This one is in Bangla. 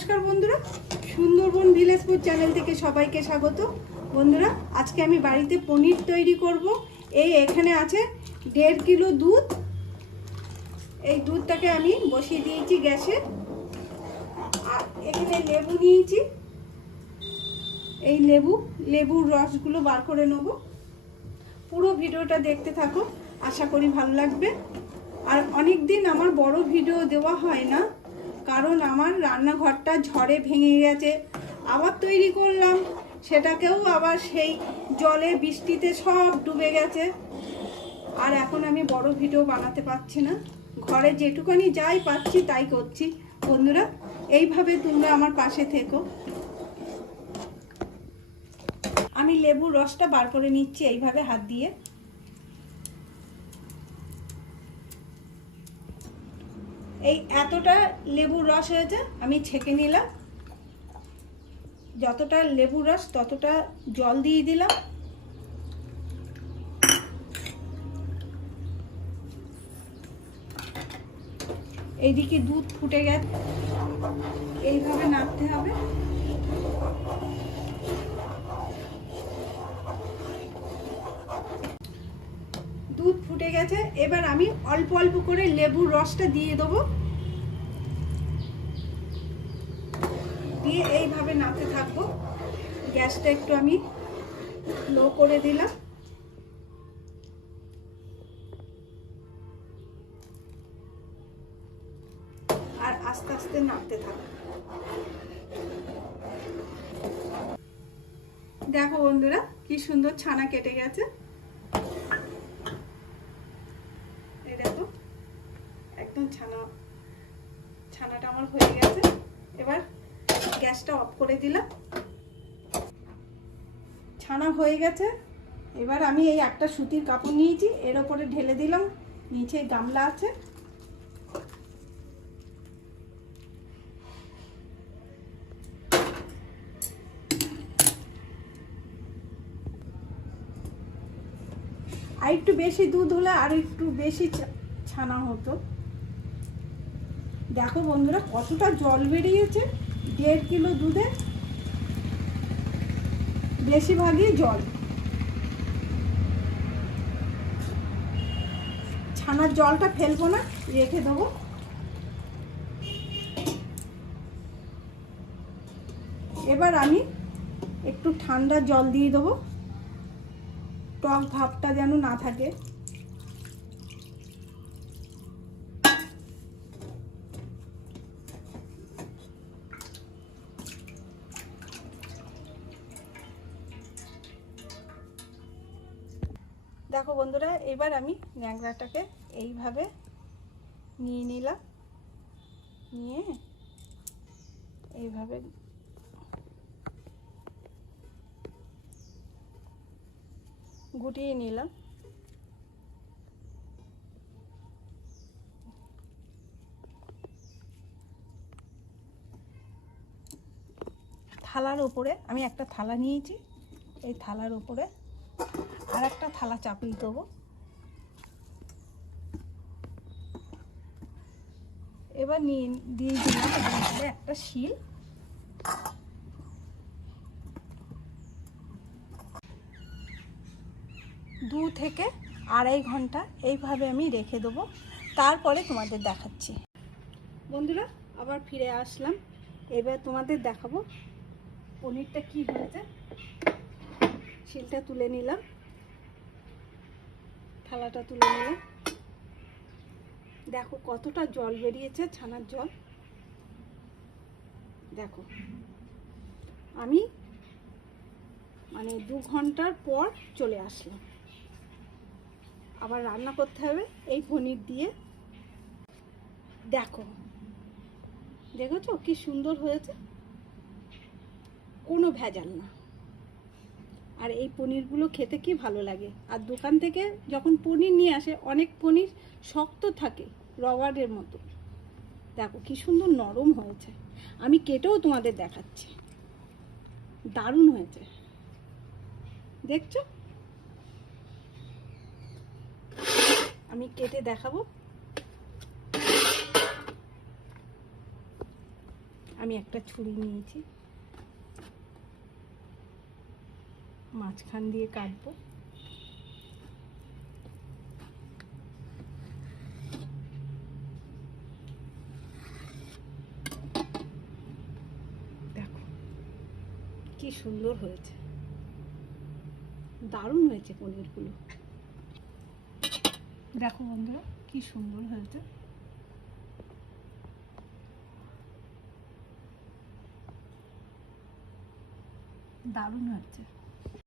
নমস্কার বন্ধুরা, সুন্দরবন ভিলেজপুর চ্যানেল থেকে সবাইকে স্বাগত। বন্ধুরা, আজকে আমি বাড়িতে পনির তৈরি করব। এই এখানে আছে দেড় কিলো দুধ। এই দুধটাকে আমি বসিয়ে দিয়েছি গ্যাসে। আর এখানে লেবু নিয়েছি। এই লেবু, লেবুর রসগুলো বার করে নেব। পুরো ভিডিওটা দেখতে থাকো আশা করি ভালো লাগবে। আর অনেক দিন আমার বড় ভিডিও দেওয়া হয় না। কারণ আমার রান্নাঘরটা ঝড়ে ভেঙে গেছে। আবার তৈরি করলাম। সেটাকেও আবার সেই জলে বৃষ্টিতে সব ডুবে গেছে। আর এখন আমি বড় ভিডিও বানাতে পারছি না। ঘরে যেটুকানি যাই পাচ্ছি তাই করছি। বন্ধুরা, এইভাবে তোমরা আমার পাশে থেকো। আমি লেবুর রসটা বার করে নিচ্ছি এইভাবে হাত দিয়ে। এই এতটা লেবুর রস হয়েছে, আমি ছেঁকে নিলাম। যতটা লেবুর রস, ততটা জল দিয়ে দিলাম। এইদিকে দুধ ফুটে গেছে। এইভাবে নাড়তে হবে। দুধ ফুটে গেছে। এবার আমি অল্প অল্প করে লেবুর রসটা দিয়ে দেবো। দিয়ে এইভাবে নাড়তে থাকব। গ্যাসটা একটু আমি লো করে দিলাম। আর আস্তে আস্তে নাড়তে থাকব। দেখো বন্ধুরা, কি সুন্দর ছানা কেটে গেছে এই দেখো একদম ছানা, ছানাটা আমার হয়ে গেছে। এবার গ্যাসটা অফ করে দিলাম। ছানা হয়ে গেছে। এবার আমি এই একটা সুতির কাপড় নিয়েছি, এর ওপরে ঢেলে দিলাম, নিচে গামলা আছে। আর একটু বেশি দুধ হলে আর একটু বেশি ছানা হতো। দেখো বন্ধুরা, কতটা জল বেরিয়েছে, দেড় কিলো দুধে, বেশিরভাগই জল। ছানার জলটা ফেলব না, রেখে দেবো। এবার আমি একটু ঠান্ডা জল দিয়ে দেবো। টক ভাবটা যেন না থাকে। দেখো বন্ধুরা, এবার আমি ন্যাংরাটাকে এইভাবে নিয়ে নিলাম। নিয়ে এইভাবে গুটিয়ে নিলাম। থালার উপরে, আমি একটা থালা নিয়েছি, এই থালার উপরে আর একটা থালা চাপিয়ে দেবো। এবার নিয়ে দিয়ে দিলাম একটা শিল। দু থেকে আড়াই ঘণ্টা এইভাবে আমি রেখে দেবো। তারপরে তোমাদের দেখাচ্ছি। বন্ধুরা, আবার ফিরে আসলাম। এবার তোমাদের দেখাবো পনিরটা কি হয়েছে। শিলটা তুলে নিলাম। থালাটা তুলে নিলাম দেখো কতটা জল বেরিয়েছে, ছানার জল। দেখো। আমি মানে দু ঘণ্টার পর চলে আসলাম। আবার রান্না করতে হবে এই পনির দিয়ে। দেখো। দেখেছ কি সুন্দর হয়েছে? কোনো ভেজাল না। আর এই পনিরগুলো খেতে কি ভালো লাগে? আর দোকান থেকে যখন পনির নিয়ে আসে, অনেক পনির শক্ত থাকে, রবারের মতো। দেখো কি সুন্দর নরম হয়েছে। আমি কেটেও তোমাদের দেখাচ্ছি। দারুণ হয়েছে। দেখছ? আমি কেটে দেখাবো। আমি একটা ছুরি নিয়েছি। মাঝখান দিয়ে কাটবো। দেখো, কি সুন্দর হয়েছে। দারুণ হয়েছে পনিরগুলো। দেখো বন্ধুরা, কি সুন্দর হয়েছে। দারুণ হয়েছে।